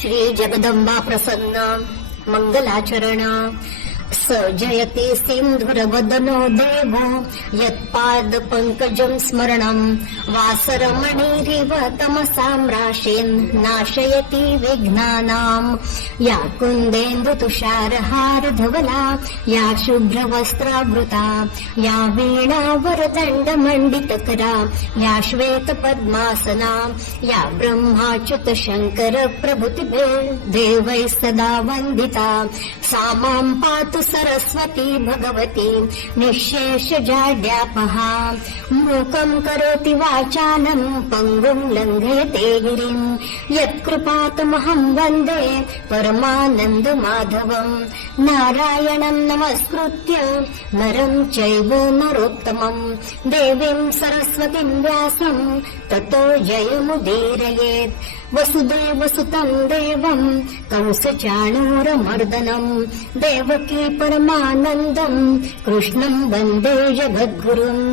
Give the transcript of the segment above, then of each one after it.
श्री जगदंबा प्रसन्न मंगलाचरण स जयति सिन्धुरवदनो देवो यत्पादपङ्कजम् स्मरणम् वासरमणिरिव तमसाम् राशेन् नाशयति विघ्नानाम् या कुन्देन्दुतुषारहारधवला या शुभ्रवस्त्रावृता या वीणा वरदण्ड या श्वेतपद्मासना या ब्रह्माच्युत शङ्कर प्रभुतिभि देवैस्तदा वन्दिता। सा माम् पातु तु सरस्वती भगवती निःशेष जाड्यापः मोकम् करोति वाचालम् पङ्गुम् लङ्घयते गिरिम् यत्कृपातुमहम् वन्दे परमानन्द माधवम् नारायणम् नमस्कृत्य नरम् चैव नरोत्तमम् देवीम् सरस्वतीम् व्यासम् ततो जयमुदीरयेत्। वसुदेवसुतं देवं कंसचाणूरमर्दनम् देवकी परमानन्दम् कृष्णं वन्दे जगद्गुरुम्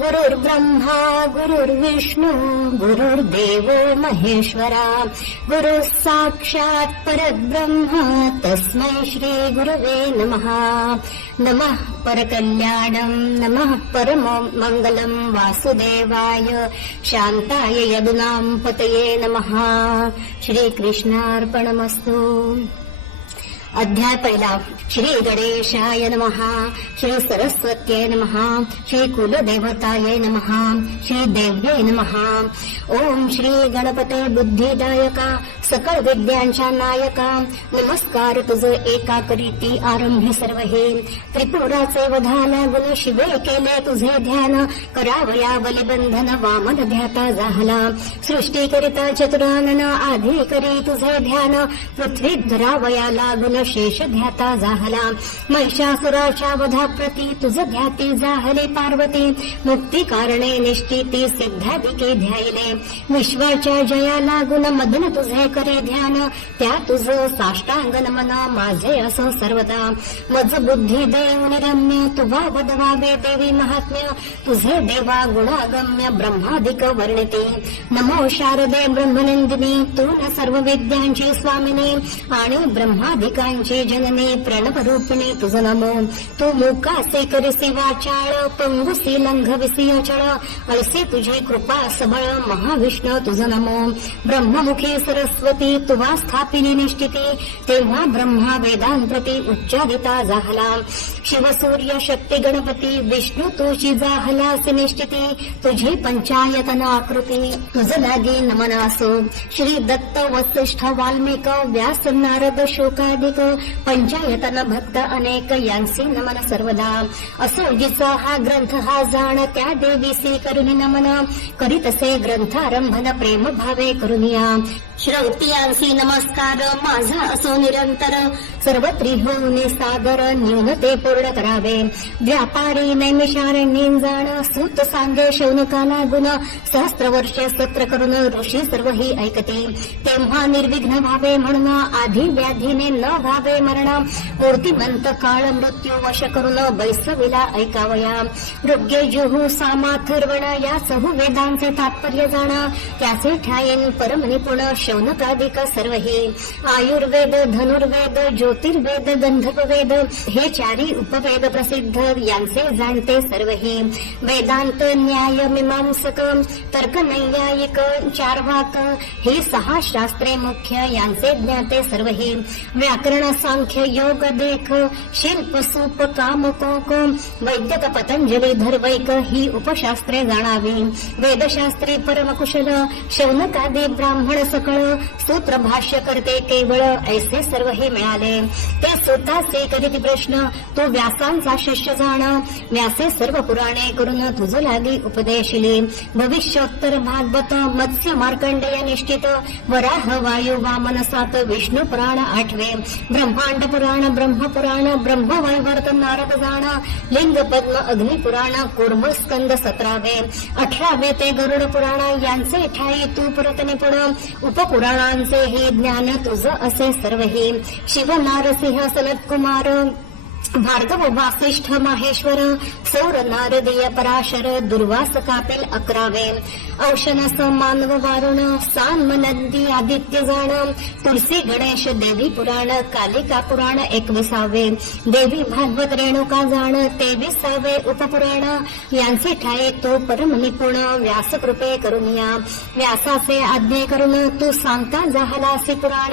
गुरुर्ब्रह्मा गुरुर्विष्णु गुरुर्देवो महेश्वरा गुरुः साक्षात् परब्रह्म तस्मै श्रीगुरवे नमः। नमः परकल्याणम् नमः परममङ्गलम् वासुदेवाय शान्ताय यदुनाम् पतये नमः श्रीकृष्णार्पणमस्तु अध्याय पहिला. श्री गणेशाय नमः. श्री सरस्वत्यै नमः. श्री कुलदेवताय नमः. श्री देव्यै नमः. ओम श्री गणपते बुद्धिदायका. सकळ विद्यांच्या नायका. नमस्कार तुझ एका करीती आरंभी सर्व हे त्रिपुराचे वधान गुण शिवे केले तुझे ध्यान. करावया बलिबंधन वामन ध्याता झाला सृष्टी करिता चतुरानन आधी करी तुझे ध्यान. पृथ्वी धरावया लागून शेष ध्याता जाहला महिषासुराच्या वधाप्रती तुझ ध्याते जाहले पार्वती। मुक्ती कारणे निश्चिती सिद्धाधिके ध्यायले। विश्वाच्या जया लागून मदन तुझे करे ध्यान। त्या तुझ साष्टांग नमन माझे असो सर्वदा। मज बुद्धी देव निरम्य तुवा वदवावे देवी महात्म्य। तुझे देवा गुणागम्य ब्रह्माधिक वर्णिते। नमो शारदे ब्रह्मनंदिनी तू न सर्व विद्यांची स्वामिनी। आणि ब्रह्माधिका सर्वांचे जननी प्रणव रूपिणी तुझ नमो. तू मुकासे करिसी वाचाळ पंगुसी लंघविसी अचळ अळसे तुझे कृपा सबळ महाविष्णू तुझ नमो. ब्रह्ममुखी सरस्वती तुवा स्थापिली निष्ठिती तेव्हा ब्रह्मा वेदांप्रती उच्चारिता जाहला. शिवसूर्य शक्ती गणपती विष्णू तुझी जाहला निष्ठिती तुझी पंचायतन आकृती तुझ लागे नमनासो. श्री दत्त वसिष्ठ वाल्मिक व्यास नारद पंचायतन भक्त अनेक यांचे नमन सर्वदा. असो जिचा हा ग्रंथ हा जाण त्या देवीसी करुणी नमन. करीतसे ग्रंथारंभन प्रेम भावे करुनिया. श्रौतियांसी नमस्कार माझा असो निरंतर. सर्वत्री होऊन सागर न्यूनते पूर्ण करावे. व्यापारी नैमिषारण्ये जाण सूत सांगे शौनकाला गुण. सहस्त्र वर्ष सत्र करून ऋषी सर्व ही ऐकते. तेव्हा निर्विघ्न व्हावे म्हणून आधी व्याधीने न व्हावे मरण. मूर्तिमंत काळ मृत्यू वश करून बैसविला ऐकावया. ऋग्य जुहू सामाथर्वण या सहु वेदांचे तात्पर्य जाण. त्याचे ठायेन परमनिपुण शौनकाधिक सर्व ही आयुर्वेद धनुर्वेद जो ज्योतिर्वेद गंधर्ववेद हे चारी उपवेद प्रसिद्ध यांचे जाणते सर्व हे वेदांत न्याय मीमांसक तर्क नैयायिक चारवाक हे सहा शास्त्रे मुख्य यांचे ज्ञाते सर्व हे व्याकरण सांख्य योग देख शिल्प सूप काम कोक वैद्यक पतंजली धर्वैक ही उपशास्त्रे जाणावी. वेदशास्त्री परमकुशल शौनकादी ब्राह्मण सकळ सूत्र भाष्य करते केवळ ऐसे सर्व हे मिळाले. ते से करीत प्रश्न. तू व्यासांचा शिष्य जाण व्यासे सर्व पुराणे करून तुझ लागी उपदेशिले. भविष्योत्तर भागवत मत्स्य मार्कंडेय निश्चित. वराह वायू वामन सात विष्णू पुराण आठवे. ब्रह्मांड पुराण ब्रह्मपुराण ब्रह्मवैवर्त नारद जाण. लिंग पद्म अग्नि पुराण कुर्म स्कंद सतरावे. अठरावे ते गरुड पुराण यांचे ठाई तू पुरतने पुढ. उपपुराणांचे हे ज्ञान तुझ असे सर्व हे शिव नारसिंह सनत कुमार भार्गव वासिष्ठ माहेश्वर सौर नारदीय पराशर दुर्वास कापेल अकरावे औषणस मानव वारुण सान्म नंदी आदित्य जाण तुलसी गणेश देवी पुराण कालिका पुराण एकविसावे देवी भागवत रेणुका जाण तेविसावे उपपुराण यांचे ठाये तो परम निपुण व्यास कृपे करुनिया व्यासाचे आज्ञे करून तू सांगता जाहलासी पुराण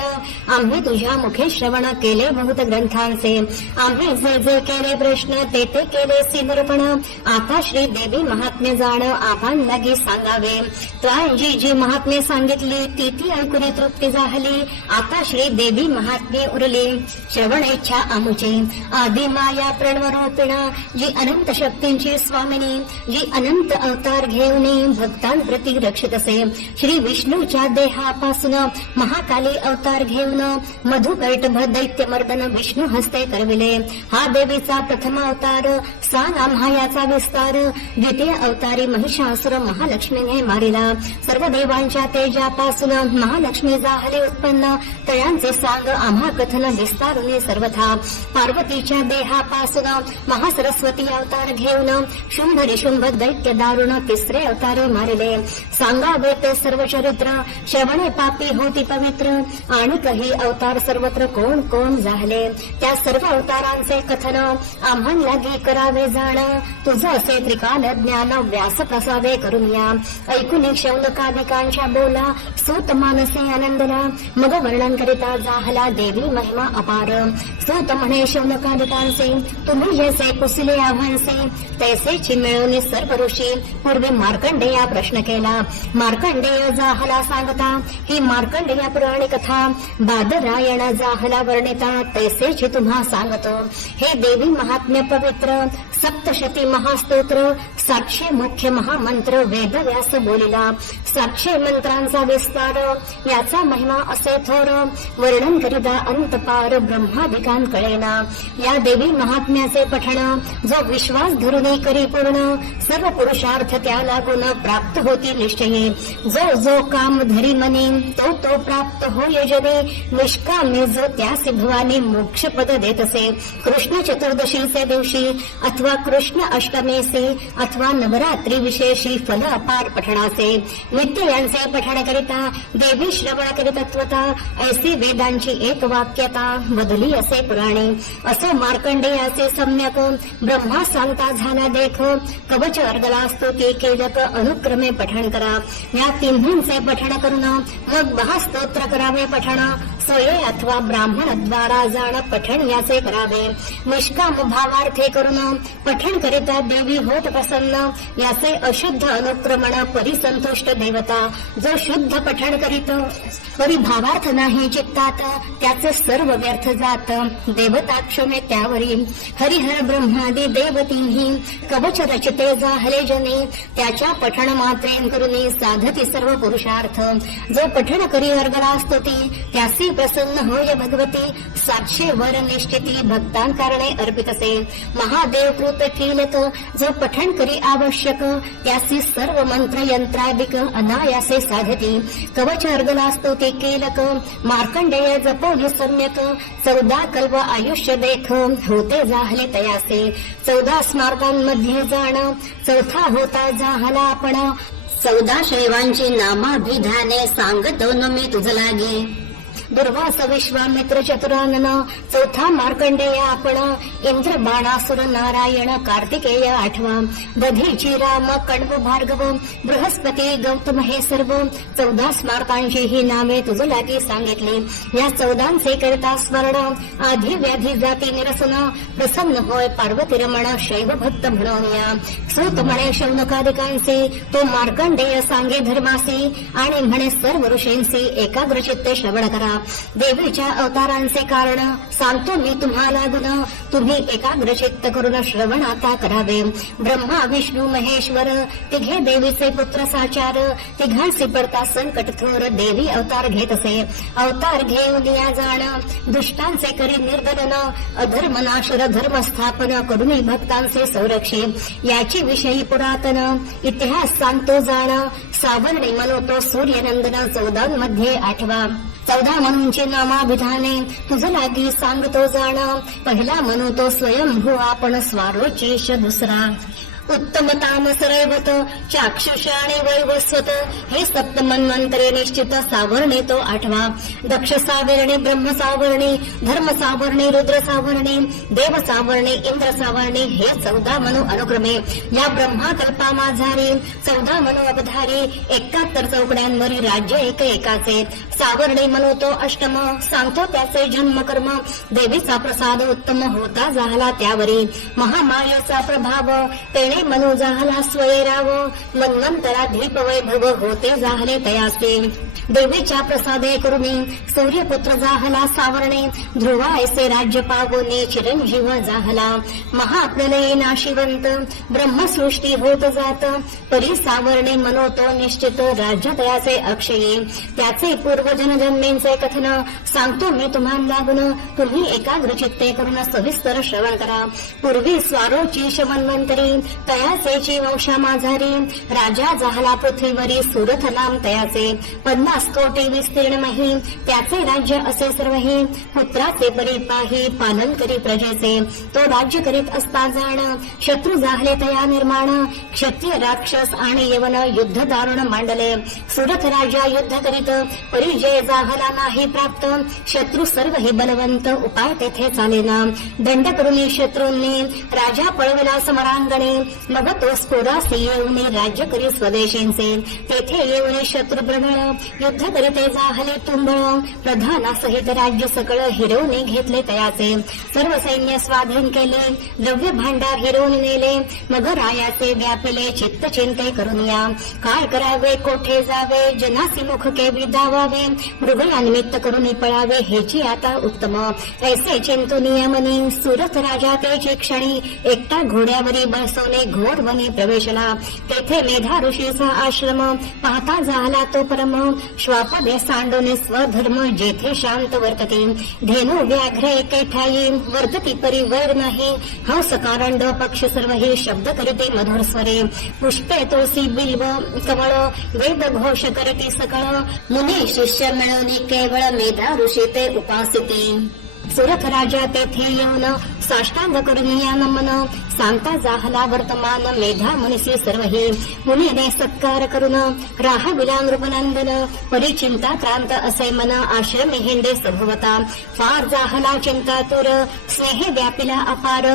आम्ही तुझ्या मुखे श्रवण केले बहुत ग्रंथांचे आम्ही जे जे केले प्रश्न ते ते केले सिमर्पण आता श्री देवी महात्म्य जाण आपण लागी सांगावे. त्वां जी जी महात्म्य सांगितली ती ती ऐकून तृप्ती झाली. आता श्री देवी महात्म्य उरली. श्रवण इच्छा आमुचे. आदि माया प्रणवरूपिणा जी अनंत शक्तींची स्वामिनी जी अनंत अवतार घेऊन भक्तांप्रती रक्षित असे. श्री विष्णूच्या देहापासून महाकाली अवतार घेऊन मधुकैटभ दैत्य मर्दन विष्णू हस्ते करविले. हा देवीचा प्रथम अवतार सांग आम्हा याचा विस्तार द्वितीय अवतारी महिषासुर महालक्ष्मीने मारिला. सर्व देवांच्या तेजापासून महालक्ष्मी जाहले उत्पन्न. तळ्यांचे सांग आम्हा कथन विस्तारुने सर्वथा. पार्वतीच्या देहापासून महासरस्वती अवतार घेऊन शुंभ निशुंभ दैत्य दारुण तिसरे अवतारे मारिले. सांगावे ते सर्व चरित्र श्रवणे पापी होती पवित्र. आणि काही अवतार सर्वत्र कोण कोण झाले त्या सर्व अवतारांचे कथन? आम्हान लागे करावे जाण? तुझं असे त्रिकाल ज्ञान व्यास प्रसादे करून या. ऐकून शौनकाधिकांच्या बोला. सूत मानसे आनंदला. मग वर्णन करिता जाहला देवी महिमा अपार. सूत म्हणे शौनकाधिकांचे तुम्ही जसे कुसले आव्हानसे तैसेची मिळवणे सर्व ऋषी पूर्वी मार्कंडेया प्रश्न केला. मार्कंडेय जाहला सांगता ही मार्कंडेया पुराणी कथा. बादरायण जाहला वर्णिता तैसेची तुम्हा सांगतो. हे देवी महात्म्य पवित्र सप्तशती महास्तोत्र सातशे मुख्य महामंत्र वेदव्यास बोलिला. सातशे मंत्रांचा विस्तार याचा महिमा असे थोर वर्णन करिता अंतपार ब्रह्मादिकां कळेना. या देवी महात्म्याचे पठण जो विश्वास धरुनी करी पूर्ण सर्व पुरुषार्थ त्या लागून प्राप्त होती निश्चये. जो जो काम धरी मनी तो तो प्राप्त होय जने निष्कामे जो त्यासी भवानी मोक्ष पद देत असे कृष्ण कृष्ण चतुर्दशीचे दिवशी अथवा कृष्ण अष्टमेसे अथवा नवरात्री विशेषी फल अपार पठणाचे नित्य यांचे पठण करिता देवी श्रवण करीत तत्वता ऐसी वेदांची एक वाक्यता बदली असे पुराणे। असो मार्कंडेयाचे सम्यक ब्रह्मा सांगता झाला देख कवच अर्गला स्तुती केलक अनुक्रमे पठण करा। या तिन्हींचे पठण करून मग महास्तोत्र करावे पठण सोये अथवा ब्राह्मण द्वारा जाण पठण याचे करावे. निष्काम भावार्थे करून पठण करिता देवी होत प्रसन्न याचे अशुद्ध अनुक्रमण परिसंतुष्ट देवता. जो शुद्ध पठण करीत परिभावार्थ नाही चित्तात त्याचे सर्व व्यर्थ जात. देवताक्षमे त्यावरी हरिहर ब्रह्मादी देवतीही कवच रचते जाहले जने. त्याच्या पठण मात्रेन करून साधती सर्व पुरुषार्थ. जो पठण करी अर्गला स्तुती त्यासी प्रसन्न होय भगवती. सातशे वर निश्चिती भक्तांकारणे अर्पित असे. महादेव कृत कीलक जो पठण करी आवश्यक त्यासी सर्व मंत्र यंत्रादिक अनायासे साधती. कवच अर्गला स्तुती केलक. मार्कंडेय जपोली सम्यक. चौदा कल्व आयुष्य देख. होते जाहले तयासे. चौदा स्मारकांमध्ये जाण. चौथा होता जाहला आपण. चौदा शैवांची नामाभिधाने सांगतो न मी तुझ लागे. दुर्वास विश्वामित्र चतुरानन चौथा मार्कंडेय आपण इंद्र बाणासुर नारायण कार्तिकेय आठवा दधीची राम कण्व भार्गव बृहस्पती गौतम हे सर्व चौदा स्मारकांची ही नावे तुझ लागी सांगितली. या चौदांचे करता स्मरण आधी व्याधी जाती निरसन प्रसन्न होय पार्वती रमण शैव भक्त म्हणून या सूत म्हणे शौनकाधिकांचे तो मार्कंडेय सांगे धर्मासी आणि म्हणे सर्व ऋषींशी एकाग्रचित्ते श्रवण करा. देवीच्या अवतारांचे कारण. सांगतो मी तुम्हाला गुण. तुम्ही एकाग्र चित्त करून श्रवण आता करावे. ब्रह्मा विष्णू महेश्वर तिघे देवीचे पुत्र साचार. तिघांशी पडता संकट थोर देवी अवतार घेत असे. अवतार घेऊन या जाण. दुष्टांचे करी निर्धन अधर्म नाशर धर्म स्थापन करून भक्तांचे संरक्षे. याची विषयी पुरातन. इतिहास सांगतो जाण. सावर्णे मनोतो सूर्यनंदन चौदा मध्ये आठवा. चौदा म्हणूनचे नामाभिधाने तुझ लागी सांगतो जाण. पहिला म्हणतो स्वयंभू आपण स्वारोचेश दुसरा. उत्तम तामस रैवत चाक्षुष आणि वैवस्वत हे सप्तमन्वंतरे निश्चित सावरणे तो आठवा। दक्ष सावरणी ब्रह्म सावर्णे धर्म सावर्णे रुद्र सावर्णे देव सावर्णे इंद्र सावर्णे हे चौदा मनु अनुक्रमे। या ब्रह्मा कल्पा माझारे चौदा मनु अवधारे एकाहत्तर चौकड्यांवरील राज्य एक एकाचे। सावर्णे मनु तो अष्टम सांगतो त्याचे जन्म कर्म देवीचा प्रसाद उत्तम होता झाला त्यावरी। महामायाचा प्रभाव तेणे मनु झाला स्वयराव मन्वंतरा धीप वैभव होते जाहले तयासे देवीच्या प्रसादे करुणी सूर्यपुत्र जाहला सावरणे ध्रुवा ऐसे राज्य पागोने चिरंजीव जाहला। महाप्रलये नाशिवंत ब्रह्मसृष्टी होत जात परी सावरणे मनोतो निश्चित राज्य तयाचे अक्षये। त्याचे पूर्वजन जन्मेंचे कथन सांगतो मी तुम्हाला लागून तुम्ही एकाग्र चित्ते करून सविस्तर श्रवण करा। पूर्वी स्वारोची शमन्वंतरी तयाचेची वंशा माझारी राजा झाला पृथ्वीवरी सुरथ नाम तयाचे. पन्नास कोटी विस्तीर्ण मही त्याचे राज्य असे सर्वही. पुत्राचे परी पाही पालन करी प्रजेचे. तो राज्य करीत असता जाण. शत्रू जाहले तया निर्माण. क्षत्रिय राक्षस आणि यवन युद्ध दारुण मांडले. सुरथ राजा युद्ध करीत. परिजय जाहला नाही प्राप्त. शत्रू सर्व हे बलवंत. उपाय तेथे चालेना. दंड करून शत्रूंनी. राजा पळविला समरांगणे. मग तो स्फोरासी येऊन राज्य करी स्वदेशींचे. तेथे येऊन शत्रू युद्ध करीते जाहले तुंबळ प्रधानासहित राज्य सकळ हिरवणे घेतले तयाचे. सर्व सैन्य स्वाधीन केले द्रव्य भांडार हिरवून नेले. मग रायाचे व्यापले चित्त चिंते करून या. काय करावे कोठे जावे जनासी मुख केवी दावावे मृगयानिमित्त करून पळावे हेची आता उत्तम. ऐसे चिंतू नियमनी सुरत राजा ते क्षणी एकटा घोड्यावरी बसवणे घोर वनी प्रवेशला. तेथे मेधा ऋषीचा आश्रम. पाहता झाला तो परम. श्वापदे सांडोने स्वधर्म जेथे शांत वर्तते. धेनु व्याघ्र कैठायी वर्तती परिवर नाही. हंस कारंड पक्ष सर्व हे शब्द करीते मधुर स्वरे. पुष्पे तुळसी बिल्व कमळ वेद घोष करती सकळ. मुनी शिष्य मिळवणी केवळ मेधा ऋषी ते उपासिते. सुरथ राजा तेथे येऊन साष्टांग करून या नमन. सांगता जाहला वर्तमान मेधा मुनिसी सर्व हे मुनीने सत्कार करून राहविला नृपनंदन परिचिंता क्रांत असे मन आश्रम हिंदे सभवता. फार जाहला चिंता तुर स्नेहे व्यापिला अपार.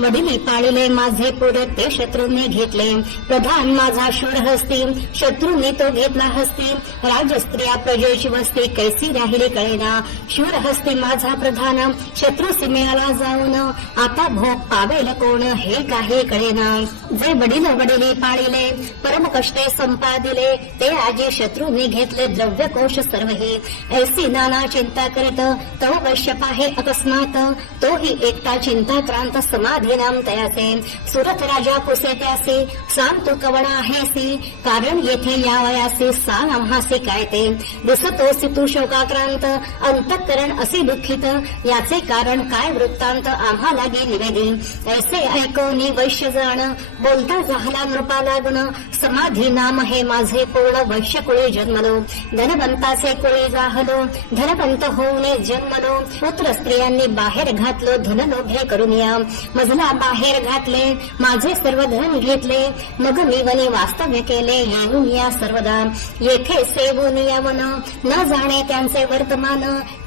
वडिली पाळिले माझे पुर ते शत्रूंनी घेतले. प्रधान माझा शूर हस्ती शत्रूंनी तो घेतला हस्ती. राजस्त्रिया प्रजेची वस्ती कैसी राहिली कळेना. शूर हस्ती माझा प्रधान शत्रू सीमेला जाऊन आता भोग पावेल कोण? हे काही कळेना. जे वडील वडिली पाळिले परम कष्टे संपादिले. ते आजी शत्रूंनी घेतले द्रव्य कोश सर्वही. ऐसी नाना चिंता करत तो वैश्य पाहे अकस्मात. तोही एकटा चिंता क्रांत समाधी नाम तयाचे सुरत राजा पुसे त्यासे सांग तू कवणा आहेसी. कारण येथे या वयासे सांग आम्हासी काय ते. दिसतोसी तू शोकाक्रांत अंतकरण असे दुःखित. याचे कारण काय? वृत्तांत आम्हाला लागे निवेदी ऐसे ऐकून वैश्य जाण बोलता झाला नृपा लागण समाधी नाम हे माझे पूर्ण वैश्य कुळे जन्मलो. धनवंताचे कुळे जाहलो. धनवंत होऊने जन्मलो. पुत्र स्त्रियांनी बाहेर घातलो. धन लोभे करून या. मजला बाहेर घातले. माझे सर्व धन घेतले. मग मी वनी वास्तव्य केले. येऊन या सर्वदा. येथे सेवून यावन न जाणे त्यांचे वर्तमान.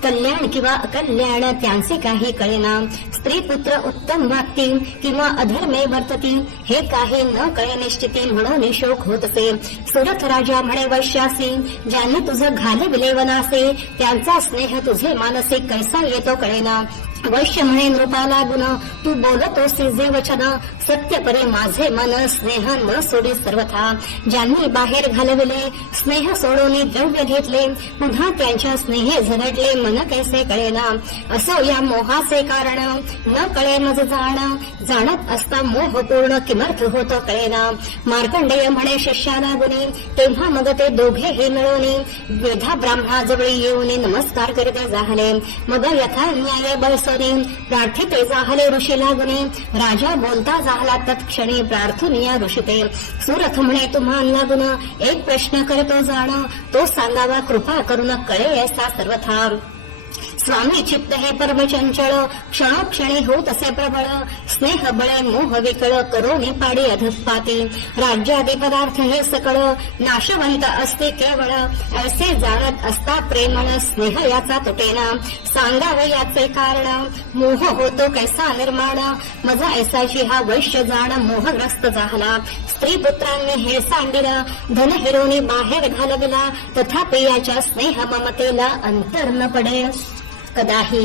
कल्याण किंवा अकल्याण त्यांचे काही कळेना. स्त्री पुत्र उत्तम वागतील किंवा अधर्मे वर्ततील हे काही न कळे निश्चिती म्हणून शोक होत असे. सुरथ राजा म्हणे वैश्यासी ज्यांनी तुझं घाले असे त्यांचा स्नेह तुझे मानसिक कैसा येतो कळेना. वैश्य म्हणे नृपाला गुण तू बोलतोस जे वचन सत्य परे माझे मन स्नेह न सोडी सर्वथा. ज्यांनी बाहेर घालविले स्नेह सोडून द्रव्य घेतले. पुन्हा त्यांच्या स्नेहे झरडले मन कैसे कळेना. असो या मोहाचे कारण न कळे मज जाण. जाणत असता मोह पूर्ण किमर्थ होतो कळेना. मार्कंडेय म्हणे शिष्याला गुणी तेव्हा मग ते दोघेही मिळवणे वेधा ब्राह्मणाजवळ येऊन नमस्कार करीत झाले मग यथा न्याय बळस उत्तरे प्रार्थिते जाहले ऋषी लागणे राजा बोलता झाला तत्क्षणी प्रार्थनिया या ऋषीते. सुरथ म्हणे तुम्हा लागून एक प्रश्न करतो जाण. तो सांगावा कृपा करून कळे असा सर्वथा. स्वामी चित्त हे परमचंचळ क्षणोक्षणी होत असे प्रबळ. स्नेह बळ मोह विकळ करो पाडी अधस्पाती राज्यादी पदार्थ हे सकळ नाशवंत असते केवळ. ऐसे जाणत असता प्रेमळ स्नेह याचा तुटेना. सांगावे याचे कारण मोह होतो कैसा निर्माण. मजा ऐसाची हा वैश्य जाण मोहग्रस्त झाला. स्त्री पुत्रांनी हे सांडिल धन हिरोनी बाहेर घालविला. तथापि याच्या स्नेह ममतेला अंतर न पडे. कदाही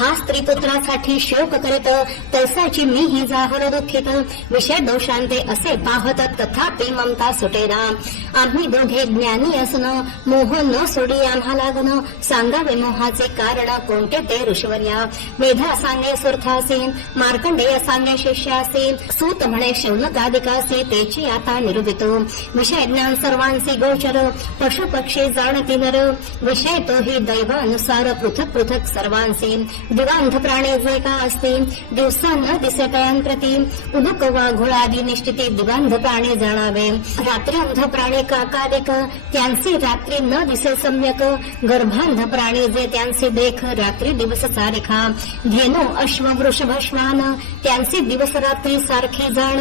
हा स्त्री पुत्रासाठी शोक करत तैसाची मी ही जाहर दुःखित. विषय दोषांते असे पाहत तथापि ममता सुटेना आम्ही दोघे ज्ञानी असन मोह न सोडी आम्हा लागण सांगावे मोहाचे कारण कोणते ते ऋषवर्या. मेधा सांगे सुर्थासीन मार्कंडेय सांगे शिष्यासीन सूत म्हणे शौनकादिकासी तेची आता निरूपितो. विषय ज्ञान सर्वांचे गोचर पशु पक्षी जाणती नर विषय तो ही दैवानुसार पृथक पृथक सर्वांचे दिवांध प्राणी जे का असते। दिवसांना दिसतयांप्रती उदुक वा घोळादी निश्चिती दिवांध प्राणे जाणावे। रात्री अंध प्राणी काकादिक। त्यांचे रात्री न दिसे सम्यक। गर्भांध प्राणे जे त्यांचे देख रात्री दिवस सारिखा। धेनो अश्व वृषभ श्वान। त्यांचे दिवस रात्री सारखे जाण।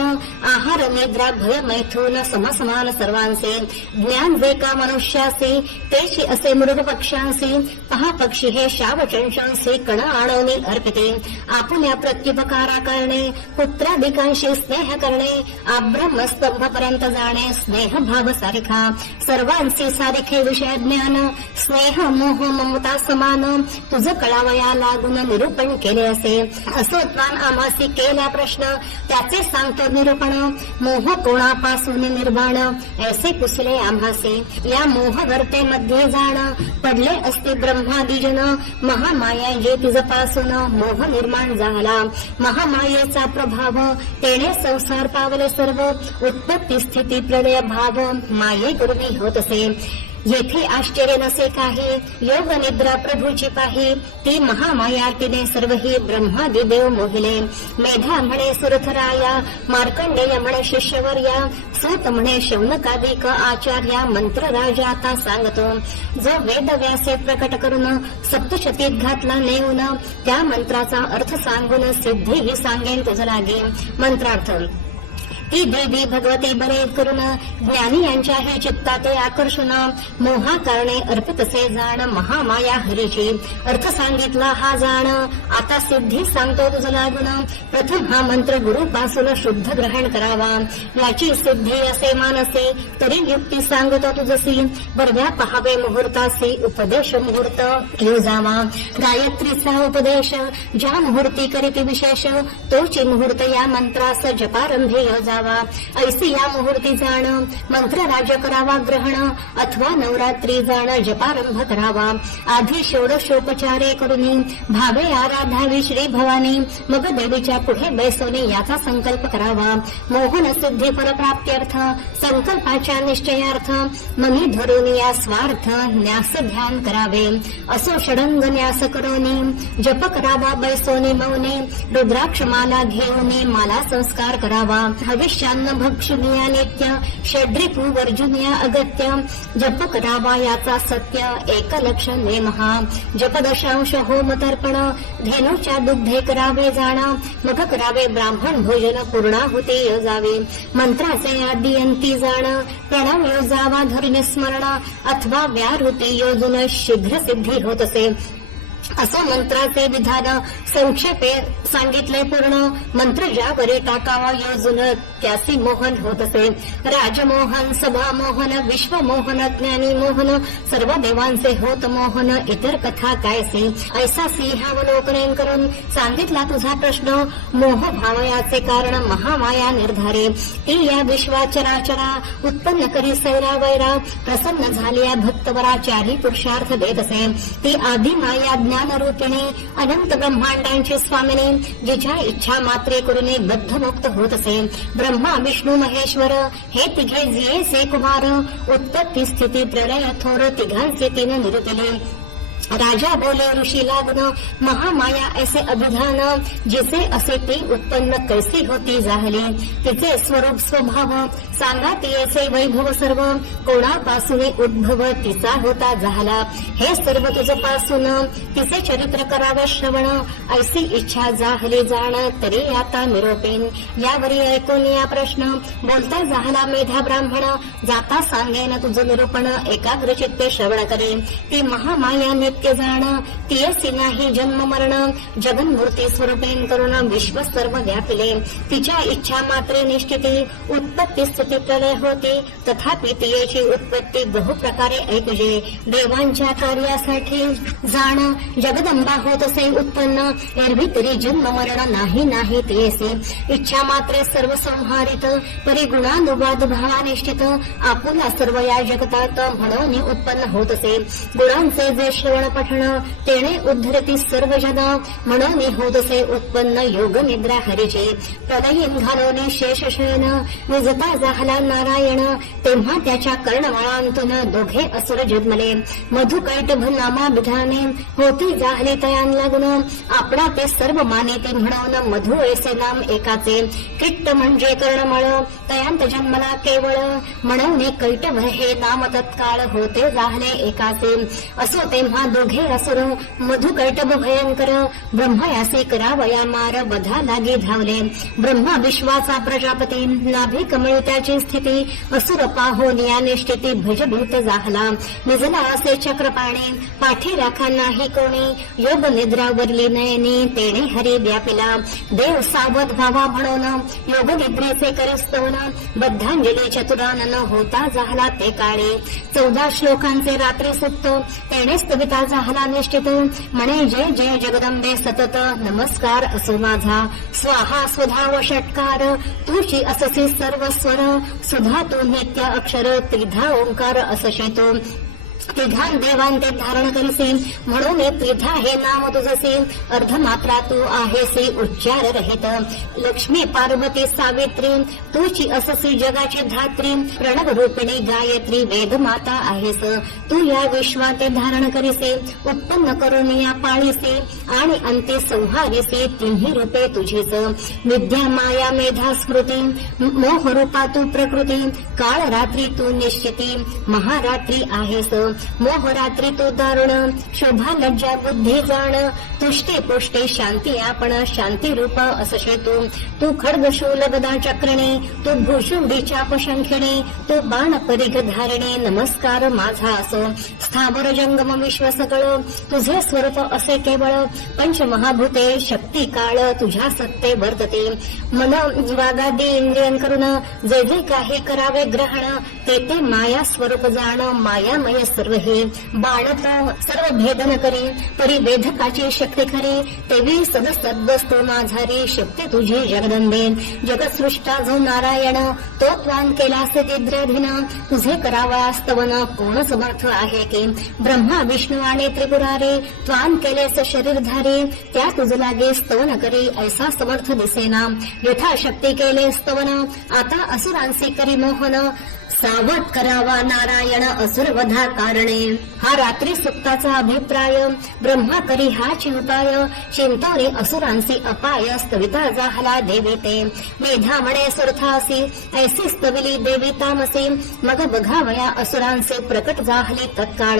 आहार निद्रा भय मैथून समसमान सर्वांचे ज्ञान जे का मनुष्याचे तेची असे मृग पक्षांचे पहा पक्षी हे शावचंशांचे कण आणवणे अर्पिते. आपल्या प्रत्युपकारा करणे पुत्राधिकांशी स्नेह करणे आब्रह्मस्तंभ पर्यंत जाणे स्नेह भाव सारिखा सर्वांचे सारिखे विषय ज्ञान स्नेह मोह ममता समान. तुझं कळावया लागून निरूपण केले असे. असोत्वान आम्हासी केला प्रश्न त्याचे सांगतो निरूपण. मोह कोणापासून निर्माण? ऐसे पुसले आम्हासे. या मोहवर्तेमध्ये जाण. पडले असते ब्रह्मादिजन. महामाया जे पासून मोह निर्माण झाला. महामायेचा प्रभाव तेने संसार पावले सर्व. उत्पत्ती स्थिती प्रलय भाव माये गुरुनी होत असे. येथे आश्चर्य नसे काही योग निद्रा प्रभूची पाही. ती महामाया तिने सर्वही ब्रह्मादि देव मोहिले. मेधा म्हणे सुरथराया मार्कंडेय म्हणे शिष्यवर्या सूत म्हणे शौनकादिक आचार्या मंत्र राजा आता सांगतो. जो वेद व्यासे प्रकट करून सप्तशतीत घातला नेऊन त्या मंत्राचा अर्थ सांगून सिद्धीही सांगेन तुझ लागे. मंत्रार्थ ही देवी भगवती बरे करून ज्ञानी यांच्या हे चित्ताते आकर्षण. मोहा कारणे अर्पितसे जाण महामाया हरीची. अर्थ सांगितला हा जाण. आता सिद्धी सांगतो तुझ लागून प्रथम हा मंत्र गुरु पासून शुद्ध ग्रहण करावा. याची सिद्धी असे मानसे तरी युक्ती सांगतो तुझसी. बरव्या पहावे मुहूर्तासी उपदेश मुहूर्त. योजावा गायत्रीचा उपदेश. ज्या मुहूर्ती करीत विशेष तोची मुहूर्त या मंत्रास जपारंभी योजा करावा. ऐसी या मुहूर्ती जाण मंत्र राज करावा ग्रहण अथवा नवरात्री जाण जपारंभ करावा. आधी षोडशोपचारे करुनी भावे आराधावी श्री भवानी मग देवीच्या पुढे बैसवणे याचा संकल्प करावा. मोहन सिद्धी परप्राप्त्यर्थ संकल्पाच्या निश्चयार्थ मनी धरून या स्वार्थ न्यास ध्यान करावे. असो षडंग न्यास करोनी जप करावा बैसोने मौने रुद्राक्ष माला घेऊने माला संस्कार करावा. हविष्यान्न भक्षुनिया नित्य षड्रिपू वर्जुनिया अगत्य जप करावा याचा सत्य एक लक्ष नेमहा जप दशांश होम तर्पण धेनूच्या दुग्धे करावे जाणा मग करावे ब्राह्मण भोजन पूर्णाहुते योजावे. मंत्राचे आदियंती जाण प्रणव योजावा धरून स्मरण अथवा व्याहृती योजून शीघ्र सिद्धी होत असे. असं मंत्राचे विधान संक्षेपे सांगितले पूर्ण. मंत्र ज्यावरे टाकावा योजून त्यासी मोहन होत असे. राजमोहन सभामोहन विश्वमोहन ज्ञानी मोहन सर्व देवांचे होत मोहन इतर कथा कायसे ऐसा सिंहावलोकन करून सांगितला तुझा प्रश्न. मोह भावयाचे कारण महामाया निर्धारे. ती या विश्वाचराचरा उत्पन्न करी सैरा वैरा. प्रसन्न झाली भक्तवरा चारी पुरुषार्थ देत असे. ती आधी माया ज्ञानरूपिणी अनंत ब्रह्मांडांची स्वामिनी जिच्या इच्छा मात्रे करुने बद्धमुक्त होत असे. ब्रह्मा विष्णू महेश्वर हे तिघे जिये से कुमार. उत्पत्ती स्थिती प्रलय थोर तिघांचे तिने निरूपिले राजा बोले ऋषी लागण महामाया ऐसे अभिधान जिसे असे ती उत्पन्न कैसे होती जाहली? तिचे स्वरूप स्वभाव सांगा तिचे वैभव सर्व कोणापासून उद्भव तिचा होता झाला हे सर्व तुझपासून तिचे चरित्र करावं श्रवण ऐसी इच्छा जाहली जाण तरी आता निरोपेन. यावरी ऐकून या प्रश्न बोलता झाला मेधा ब्राह्मण जाता सांगेन तुझं निरूपण एकाग्र चित्ते श्रवण करेन. ती महामाया नित्य जाण तियसी नाही जन्म मरण. जगन्मूर्ती स्वरूपेन करुण विश्व सर्व व्यापिले. तिच्या इच्छा मात्रे निश्चिती उत्पत्ती स्तुती प्रलय होती. तथापि तियेची उत्पत्ती बहु प्रकारे ऐकजे. देवांच्या कार्यासाठी जाण जगदंबा होत असे उत्पन्न. एरवी तरी जन्म मरण नाही नाही तियेसे. इच्छा मात्रे सर्व संहारित परिगुणानुवाद भावानिष्ठित आपुला सर्व या जगतात म्हणून उत्पन्न होत असे. गुणांचे जे श्रवण पठण. तेने उद्धरती सर्व जन म्हणून होत उत्पन्न योग निद्रा हरिचे. प्रलयीन घालवले शेष शयन. निजता जाहला नारायण. तेव्हा त्याच्या कर्णमळांतून दोघे असुर जन्मले. मधुकैटभ नामा बिधाने. होती जाहली तयान लागून. आपणा ते सर्व मानेते म्हणून मधु ऐसे नाम एकाचे. किट्ट म्हणजे कर्णमळ. तयांत जन्मला केवळ. म्हणून कैटभ हे नाम तत्काळ होते जाहले एकाचे. असो तेव्हा दोघे असुर मधुकैटभ भयंकर ब्रह्मयासे करावया मार बधा लागे धावले. ब्रह्मा विश्वाचा प्रजापती नाभी कमळ स्थिती असुर पाहो निष्ठिती भजभूत जाहला. निजला असे चक्रपाणी पाठी राखा नाही कोणी योग निद्रावरली नयनी तेने हरी व्यापिला. देव सावध व्हावा म्हणून योग निद्रेचे करस्तवन बद्धांजली चतुरानन होता झाला ते काळे. चौदा श्लोकांचे रात्री सुप्त तेने स्तविता झाला निश्चित म्हणे जय जय जगदंबे सतत नमस्कार असो माझा. स्वाहा स्वधाव व षटकार तुझी अससी सर्व स्वर सुधा तू नित्य अक्षर त्रिधा ओंकार असशे तू देवान ते धारण करीसी म्हणून त्रिधा हे नाम तुझसे अर्धमात्रा तू आहेसी उच्चार रहित. लक्ष्मी पार्वती सावित्री तुची अससी जगाची धात्री. प्रणव रूपिणी गायत्री वेद माता आहेस. तू या विश्वाते धारण करीसे. उत्पन्न करून या पाळीसे. आणि अंते संहारीसे तिन्ही रूपे तुझीच. विद्या माया मेधा स्मृती. मोह रूपा तू प्रकृती. काळ रात्री तू निश्चिती. महारात्री आहेस. मोहरात्री तो दारुण शोभा लज्जा बुद्धी जाण तुष्टे पुष्टी शांती आपण शांती रूप असशे तू तू खडगशूल गदा चक्रणे तू भूषुंडी चाप शंखिणे तू बाण परिघ धारणे नमस्कार माझा असो. स्थावर जंगम विश्व सकळ तुझे स्वरूप असे केवळ पंचमहाभूते शक्ती काळ तुझ्या सत्ते वर्तते. मन वागादी इंद्रियन करून जे जे काही करावे ग्रहण ते ते माया स्वरूप जाण मायामय सर्व हे बाळत सर्व भेदन करी तरी वेधकाची शक्ती खरी तेवी सदसद्वस्तु माझारी शक्ती तुझी जगदंबे. जगसृष्टा जो नारायण तो त्वान केला स्थितीद्रधीन तुझे करावा स्तवन कोण समर्थ आहे की? ब्रह्मा विष्णू आणि त्रिपुरारी त्वान केलेस शरीरधारी त्या तुझ लागे स्तवन करी ऐसा समर्थ दिसेना. यथाशक्ती केले स्तवन आता असुरांसी करी मोहन. सावध करावा नारायण असुरवधा कारणे. हा रात्री सुप्ताचा अभिप्राय ब्रह्मा करी हा चिंताय. चिंताने असुरांसी अपाय स्तविता जाहला देवीते. मेधा म्हणे सुरथासी ऐसी स्तविली देवी तामसी. मग बघावया असुरांचे प्रकट जाहली तत्काळ.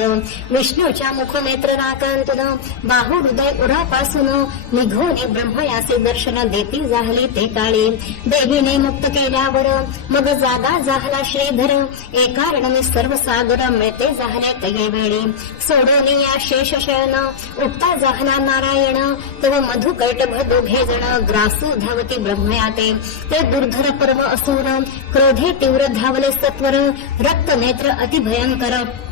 विष्णूच्या मुखनेत्र राकांतून बाहू हृदय उरापासून निघोनी ब्रह्मयाचे दर्शन देती जाहली ते काळी. देवीने मुक्त केल्यावर मग जागा जाहला श्रीधर. एकारणने सर्व सागर मिळते झाले तये वेळी सोडून या शेष शयन. उठता जाहला नारायण. तव मधु कैटभ दोघे जण ग्रासू धावती ब्रह्मयाते. ते दुर्धर पर्व असून क्रोधे तीव्र धावले सत्वर. रक्त नेत्र अतिभयंकर.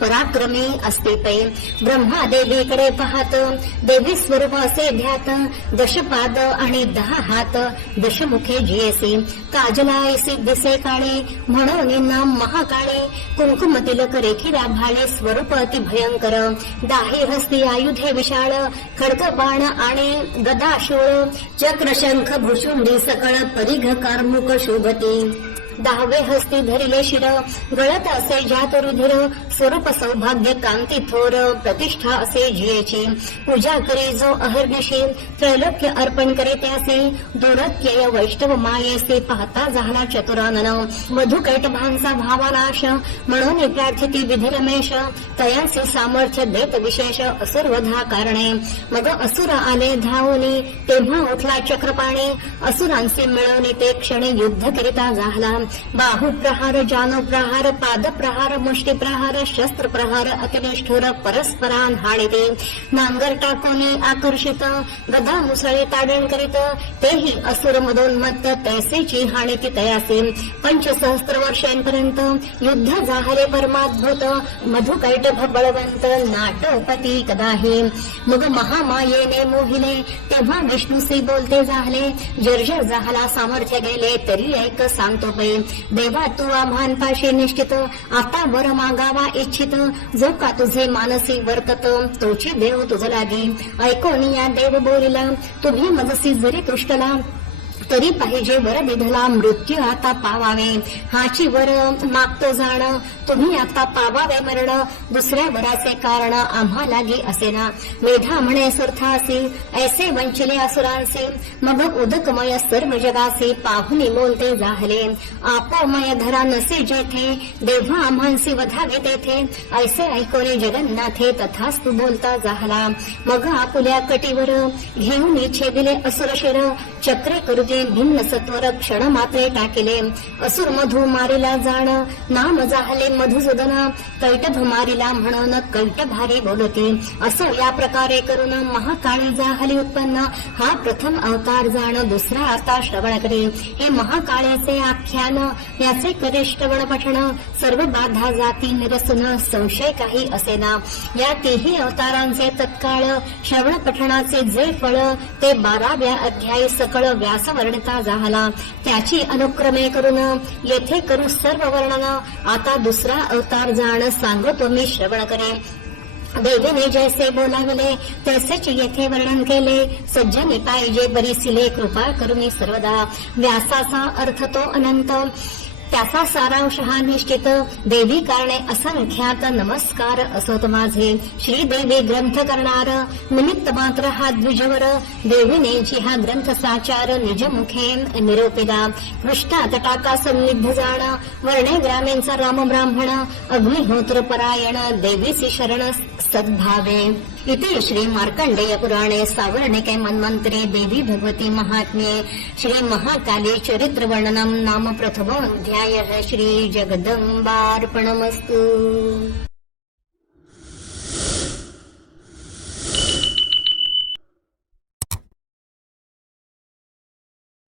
पराक्रमी असते ते। ब्रह्मा देवीकडे पाहत देवी स्वरूप असे ध्यात दशपाद आणि दहा हात दशमुखे जियसी। काजला ऐसी दिसे काळे म्हणून नाम महाकाळे कुंकुम तिलक रेखिरा भाळे स्वरूप अति भयंकर। दाही हस्ती आयुधे विशाळ खडक बाण आणि गदा शूळ चक्र शंख भुशुंडी सकळ परिघ कार्मुक शोभती। दहावे हस्ती धरिले शिर गळत असे जात रुधिर। स्वरूप सौभाग्य कांती थोर प्रतिष्ठा असे जियेची. पूजा करी जो अहर्निशील त्रैलोक्य अर्पण करे त्यासे. दुरत्यय वैष्णव मायेसे पाहता झाला चतुरानन. मधुकैट भांसा भावानाश म्हणून प्रार्थिती विधिरमेश. तयासे सामर्थ्य देत विशेष असुरवधा कारणे. मग असुर आले धावनी तेव्हा उठला चक्रपाणी. असुरांचे मिळवणे ते क्षणी युद्ध करिता झाला बाहू प्रहार जानु प्रहार पाद प्रहार मुष्टी प्रहार शस्त्र प्रहार अतिनिष्ठुर परस्परान हाणिते। नांगर टाकोनी आकर्षित गदा मुसळे ताडण करीत तेही असुर मधोन्मत्त तैसेची हाणिती तयासे। पंचसहस्त्र वर्षांपर्यंत युद्ध झाले परमाद्भूत मधुकैट बळवंत नाटपती कदाही। मग महामायेने मोहिले तेव्हा विष्णूसी बोलते झाले जर्जर झाला सामर्थ्य गेले तरी ऐक सांगतो पै। देवा तू आम्हान पाशी निश्चित आता वर मागावा इच्छित। जो का तुझे मानसी वर्तत तोची देव तुझ लागी ऐकून या देव बोलिला तुम्ही मजसी जरी कृष्णला तरी पाहिजे वर विधला मृत्यू आता पावावे. हाची वर मागतो जाण. तुम्ही आता पावावे मरण. दुसऱ्या वराचे कारण आम्हा लागी असेना. मेधा म्हणे सुरथा सुर्थासी ऐसे वंचले असुरांसी. मग उदकमय सर्व जगासे पाहुनी बोलते जाहले. आपोमय धरा नसे जेथे देव्हा आम्हांसी वधावे तेथे. ऐसे ऐकोले जगन्नाथे तथाच तू बोलता जाहला. मग आपुल्या कटीवर घेऊन छेदिले असुरशेर. चक्रे करुते भिन्न सत्वर क्षण मात्रे टाकिले. असुर मधु मारिला जाण नाम जाहले मधुसूदन. कैटभ मारिला म्हणून कैट भारी बोलते. असं या प्रकारे करून महाकाळी जाहली उत्पन्न. हा प्रथम अवतार जाण दुसरा आता श्रवण करे हे महाकाळ्याचे आख्यान याचे करे श्रवण पठण सर्व बाधा जाती निरसन संशय काही असेना. या तिही अवतारांचे तत्काळ श्रवण पठणाचे जे फळ ते बाराव्या अध्यायी सकळ व्यासवर्ण वर्णता झाला. त्याची अनुक्रमे करून येथे करू सर्व वर्णन. आता दुसरा अवतार जाण सांगतो मी श्रवण करे देवीने जैसे बोलावले तसेच येथे वर्णन केले. सज्जनी पाहिजे बरीसिले कृपा करुणी सर्वदा. व्यासाचा अर्थ तो अनंत. त्याचा सारांश हा निश्चित. देवी कारणे असंख्यात नमस्कार. असत माझे. श्रीदेवी ग्रंथ करणार. निमित्त मात्र हा द्विजवर. देवीने जी हा ग्रंथ साचार निजमुखे निरोपिला कृष्णा तटाका सन्निध जाण. वर्णे ग्रामीणचा राम ब्राह्मण. अग्निहोत्र परायण. देवीसी शरण सद्भावे इति श्री मार्कंडेय पुराणे सावर्णिके मन्वन्तरे देवी भगवती महात्म्ये श्री महाकाली चरित्र वर्णनम नाम प्रथमोऽध्यायः श्री जगदम्बार्पणमस्तु